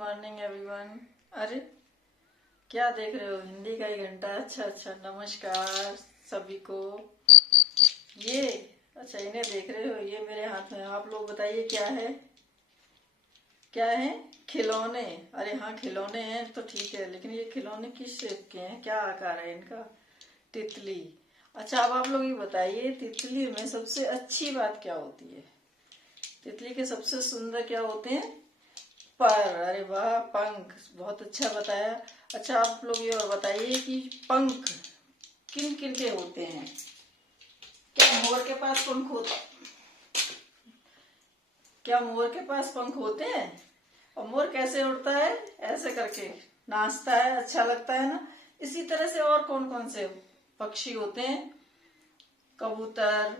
Morning everyone. अरे क्या देख रहे हो? हिंदी का ही घंटा। अच्छा अच्छा, नमस्कार सभी को। ये अच्छा, इन्हें देख रहे हो? ये मेरे हाथ में। आप लोग बताइए क्या है? क्या है? खिलौने। अरे हाँ, खिलौने हैं तो ठीक है, लेकिन ये खिलौने किस शेप के हैं? क्या आकार है इनका? तितली। अच्छा, अब आप लोग ये बताइए, तितली में सबसे अच्छी बात क्या होती है? तितली के सबसे सुंदर क्या होते हैं? पर। अरे वाह, पंख। बहुत अच्छा बताया। अच्छा, आप लोग ये और बताइए कि पंख किन किन के होते हैं? क्या मोर के पास पंख होता? क्या मोर के पास पंख होते हैं? और मोर कैसे उड़ता है? ऐसे करके नाचता है, अच्छा लगता है ना। इसी तरह से और कौन कौन से पक्षी होते हैं? कबूतर।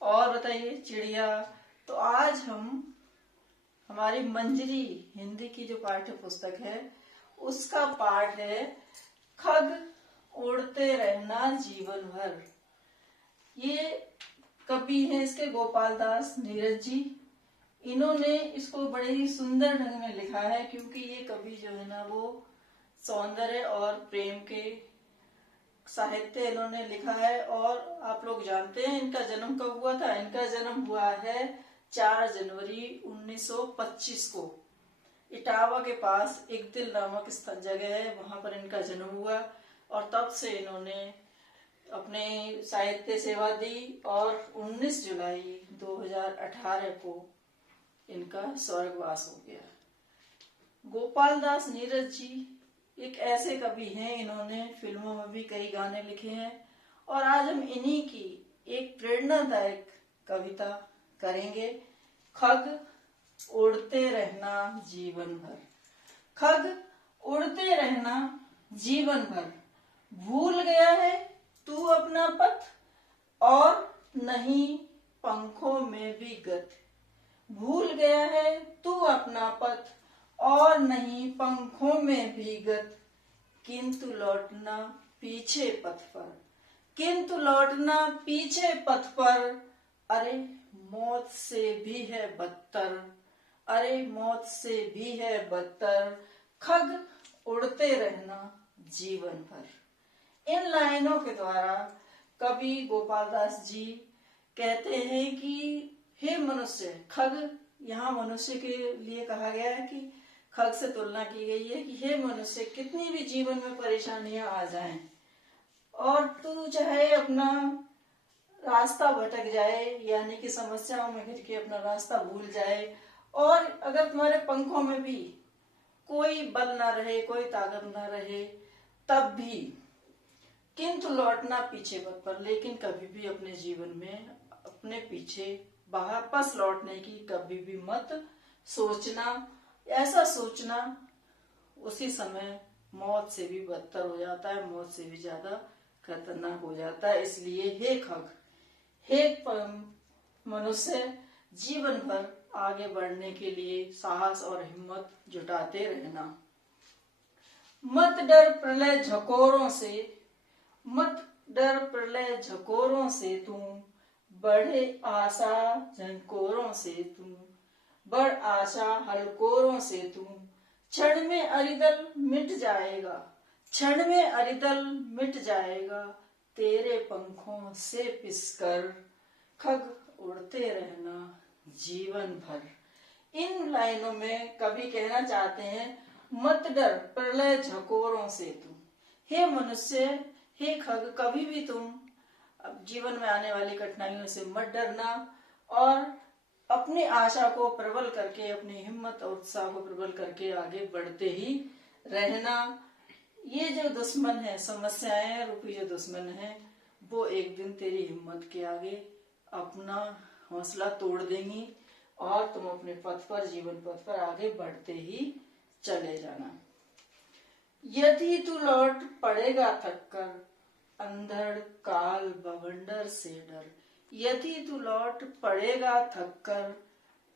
और बताइए, चिड़िया। तो आज हमारी मंजरी हिंदी की जो पाठ्य पुस्तक है उसका पाठ है खग उड़ते रहना जीवन भर। ये कवि हैं इसके गोपाल दास नीरज जी। इन्होंने इसको बड़े ही सुंदर ढंग में लिखा है, क्योंकि ये कवि जो है ना वो सौंदर्य और प्रेम के साहित्य इन्होंने लिखा है। और आप लोग जानते हैं इनका जन्म कब हुआ था? इनका जन्म हुआ है 4 जनवरी 1925 को। इटावा के पास एक दिल नामक जगह है, वहां पर इनका जन्म हुआ। और तब से इन्होंने अपने साहित्य सेवा दी और 19 जुलाई 2018 को इनका स्वर्गवास हो गया। गोपाल दास नीरज जी एक ऐसे कवि हैं, इन्होंने फिल्मों में भी कई गाने लिखे हैं। और आज हम इन्हीं की एक प्रेरणादायक कविता करेंगे, खग उड़ते रहना जीवन भर। खग उड़ते रहना जीवन भर, भूल गया है तू अपना पथ, और नहीं पंखों में भी गत। भूल गया है तू अपना पथ, और नहीं पंखों में भी गत। किंतु लौटना पीछे पथ पर, किंतु लौटना पीछे पथ पर। अरे मौत से भी है बदतर, अरे मौत से भी है बदतर। खग उड़ते रहना जीवन भर। इन लाइनों के द्वारा कवि गोपाल दास जी कहते हैं कि हे मनुष्य, खग यहाँ मनुष्य के लिए कहा गया है कि खग से तुलना की गई है कि हे मनुष्य, कितनी भी जीवन में परेशानियां आ जाएं और तू चाहे अपना रास्ता भटक जाए, यानी कि समस्याओं में घिर के अपना रास्ता भूल जाए, और अगर तुम्हारे पंखों में भी कोई बल ना रहे, कोई ताकत ना रहे, तब भी किंतु लौटना पीछे मत पर। लेकिन कभी भी अपने जीवन में अपने पीछे वापस लौटने की कभी भी मत सोचना। ऐसा सोचना उसी समय मौत से भी बदतर हो जाता है, मौत से भी ज्यादा खतरनाक हो जाता है। इसलिए हे खग, हे मनुष्य, जीवन भर आगे बढ़ने के लिए साहस और हिम्मत जुटाते रहना। मत डर प्रलय झकोरों से, मत डर प्रलय झकोरों से तू, बढ़े आशा झनकोरों से तू, बढ़ आशा हलकोरों से तू। क्षण में अरिदल मिट जाएगा, क्षण में अरिदल मिट जाएगा, तेरे पंखों से पिसकर। खग उड़ते रहना जीवन भर। इन लाइनों में कवि कहना चाहते हैं, मत डर प्रलय झकोरों से तू। हे मनुष्य, हे खग, कभी भी तुम अब जीवन में आने वाली कठिनाइयों से मत डरना, और अपनी आशा को प्रबल करके, अपनी हिम्मत और उत्साह को प्रबल करके आगे बढ़ते ही रहना। ये जो दुश्मन है, समस्याएं रूपी जो दुश्मन है, वो एक दिन तेरी हिम्मत के आगे अपना हौसला तोड़ देंगी और तुम अपने पथ पर, जीवन पथ पर आगे बढ़ते ही चले जाना। यदि तू लौट पड़ेगा थक कर, अंधड़ काल बवंडर से डर। यदि तू लौट पड़ेगा थक कर,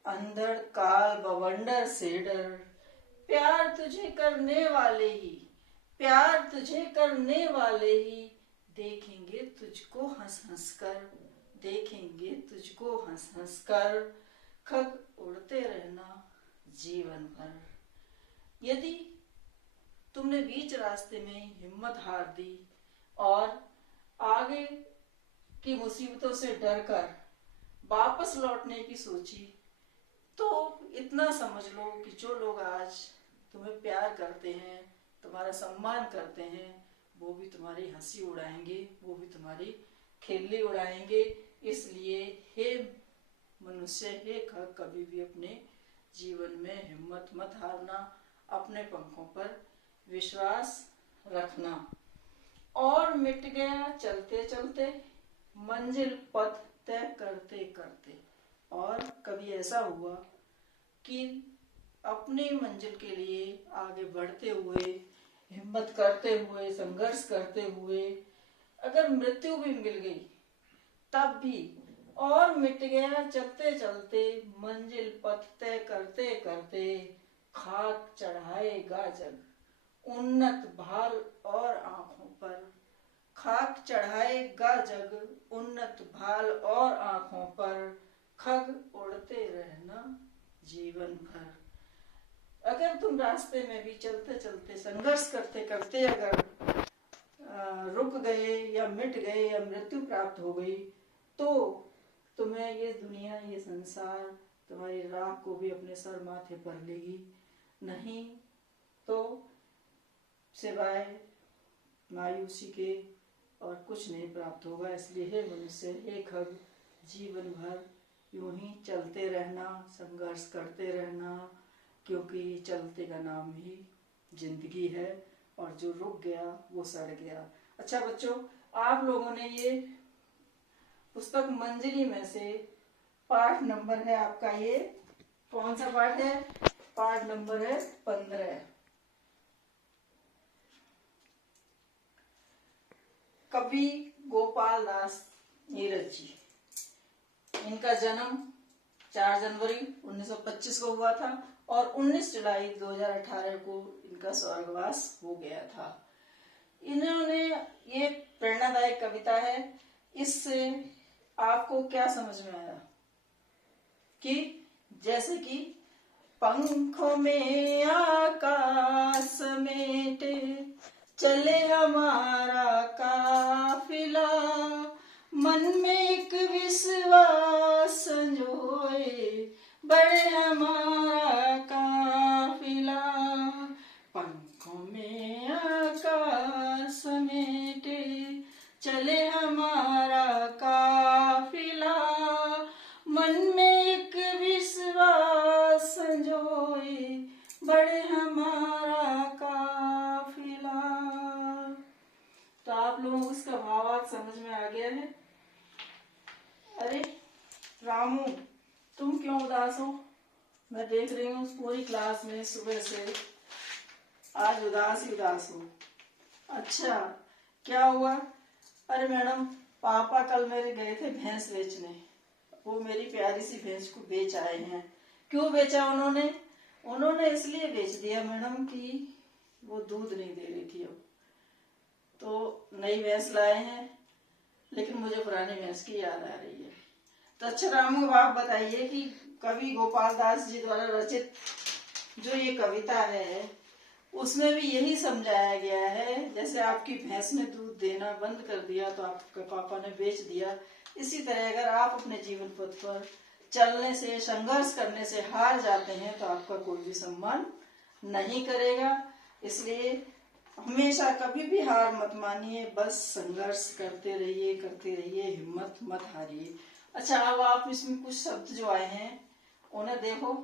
अंधड़ काल बवंडर से डर। प्यार तुझे करने वाले ही, प्यार तुझे करने वाले ही, देखेंगे तुझको हंस हंस कर, देखेंगे तुझको हंस हंस कर। खग उड़ते रहना जीवन भर। यदि तुमने बीच रास्ते में हिम्मत हार दी और आगे की मुसीबतों से डरकर वापस लौटने की सोची, तो इतना समझ लो कि जो लोग आज तुम्हें प्यार करते हैं, तुम्हारा सम्मान करते हैं, वो भी तुम्हारी हंसी उड़ाएंगे, वो भी तुम्हारी खिल्ली उड़ाएंगे। इसलिए हे मनुष्य, हे कभी भी अपने जीवन में हिम्मत मत हारना, अपने पंखों पर विश्वास रखना। और मिट गया चलते चलते, मंजिल पथ तय करते करते। और कभी ऐसा हुआ कि अपनी मंजिल के लिए आगे बढ़ते हुए, हिम्मत करते हुए, संघर्ष करते हुए अगर मृत्यु भी मिल गई तब भी, और मिट गया चलते चलते, मंजिल पथ तय करते करते, खाक चढ़ाएगा जग उन्नत भाल और आंखों पर। खाक चढ़ाएगा जग उन्नत भाल और आंखों पर, खग उड़ते रहना जीवन भर। अगर तुम रास्ते में भी चलते चलते, संघर्ष करते करते अगर रुक गए या मिट गए या मृत्यु प्राप्त हो गई, तो तुम्हें ये दुनिया, ये संसार तुम्हारी राख को भी अपने सर माथे पर लेगी। नहीं तो सिवाय मायूसी के और कुछ नहीं प्राप्त होगा। इसलिए हे मनुष्य, हे खग, जीवन भर यूं ही चलते रहना, संघर्ष करते रहना, क्योंकि चलते का नाम ही जिंदगी है, और जो रुक गया वो सड़ गया। अच्छा बच्चों, आप लोगों ने ये पुस्तक मंजरी में से पाठ नंबर है आपका, ये कौन सा पाठ है? पाठ नंबर है 15। कवि गोपाल दास नीरज जी, इनका जन्म 4 जनवरी 1925 को हुआ था और 19 जुलाई 2018 को इनका स्वर्गवास हो गया था। इन्होंने, ये प्रेरणादायक कविता है। इससे आपको क्या समझ में आया कि जैसे कि पंखों में आकाश समेटे चले हमारा काफिला, मन में एक विश्वास संजोए बढ़े हमारा काफिला। पंखों में आकाश समेटे चले हमारा काफिला, मन में एक विश्वास संजोए बढ़े हमारा काफिला। तो आप लोगों को इसका भावार्थ समझ में आ गया है? अरे रामू, तुम क्यों उदास हो? मैं देख रही हूँ पूरी क्लास में सुबह से आज उदास ही उदास हो। अच्छा, क्या हुआ? अरे मैडम, पापा कल मेरे गए थे भैंस बेचने, वो मेरी प्यारी सी भैंस को बेच आए हैं। क्यों बेचा उन्होंने? उन्होंने इसलिए बेच दिया मैडम कि वो दूध नहीं दे रही थी अब, तो नई भैंस लाए हैं, लेकिन मुझे पुरानी भैंस की याद आ रही है। तो अच्छा रामू, आप बताइए कि कवि गोपाल दास जी द्वारा रचित जो ये कविता है, उसमें भी यही समझाया गया है, जैसे आपकी भैंस ने दूध देना बंद कर दिया तो आपके पापा ने बेच दिया, इसी तरह अगर आप अपने जीवन पथ पर चलने से, संघर्ष करने से हार जाते हैं तो आपका कोई भी सम्मान नहीं करेगा। इसलिए हमेशा कभी भी हार मत मानिए, बस संघर्ष करते रहिए, हिम्मत मत हारिए। अच्छा, अब आप इसमें कुछ शब्द जो आए हैं उन्हें देखो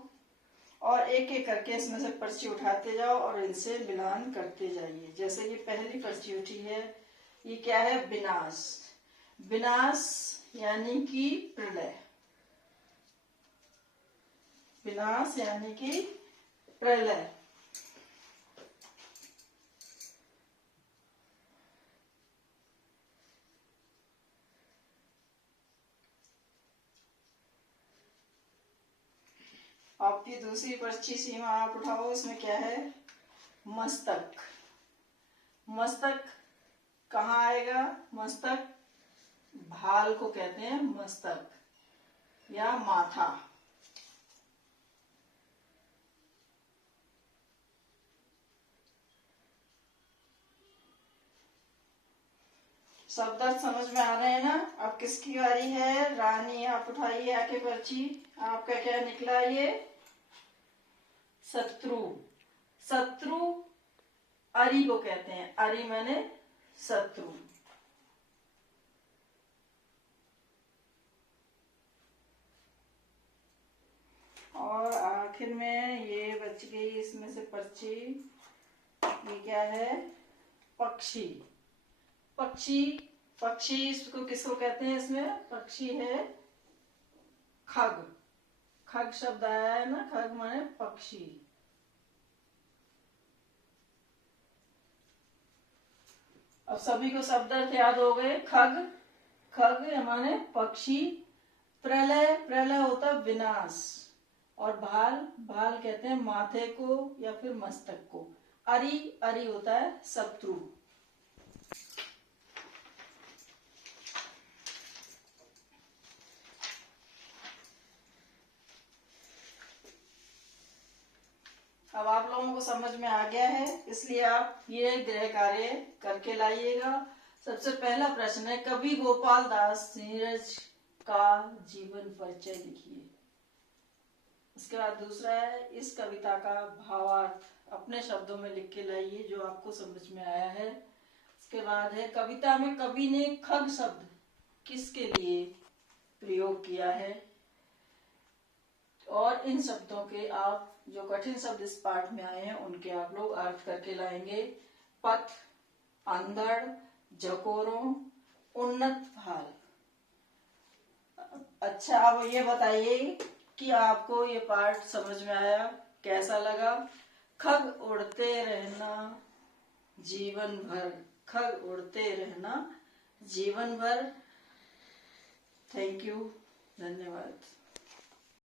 और एक एक करके इसमें से पर्ची उठाते जाओ और इनसे मिलान करते जाइए। जैसे कि पहली पर्ची उठी है, ये क्या है? विनाश। विनाश यानी कि प्रलय। विनाश यानी कि प्रलय। आपकी दूसरी पर्ची सीमा आप उठाओ, इसमें क्या है? मस्तक। मस्तक कहाँ आएगा? मस्तक भाल को कहते हैं मस्तक या माथा। शब्द अर्थ समझ में आ रहे हैं ना। अब किसकी बारी है? रानी, आप उठाइए आके पर्ची। आपका क्या निकला? ये शत्रु। शत्रु अरि को कहते हैं। अरि माने शत्रु। और आखिर में ये बच गई इसमें से पर्ची। ये क्या है? पक्षी। पक्षी, पक्षी इसको किसको कहते हैं? इसमें पक्षी है खग। खग शब्द आया है ना, खग माने पक्षी। अब सभी को शब्द अर्थ याद हो गए। खग, खग माने पक्षी। प्रलय, प्रलय होता विनाश। और भाल, भाल कहते हैं माथे को या फिर मस्तक को। अरि, अरि होता है शत्रु। अब आप लोगों को समझ में आ गया है, इसलिए आप ये गृह कार्य करके लाइएगा। सबसे पहला प्रश्न है, कवि गोपाल दास नीरज का जीवन परिचय लिखिए। उसके बाद दूसरा है, इस कविता का भावार्थ अपने शब्दों में लिख के लाइए जो आपको समझ में आया है। उसके बाद है, कविता में कवि ने खग शब्द किसके लिए प्रयोग किया है। और इन शब्दों के आप जो कठिन शब्द इस पाठ में आए हैं उनके आप लोग अर्थ करके लाएंगे। पथ, अंधड़, झकोरों, उन्नत भाल। अच्छा, अब ये बताइए कि आपको ये पाठ समझ में आया, कैसा लगा? खग उड़ते रहना जीवन भर। खग उड़ते रहना जीवन भर। थैंक यू, धन्यवाद।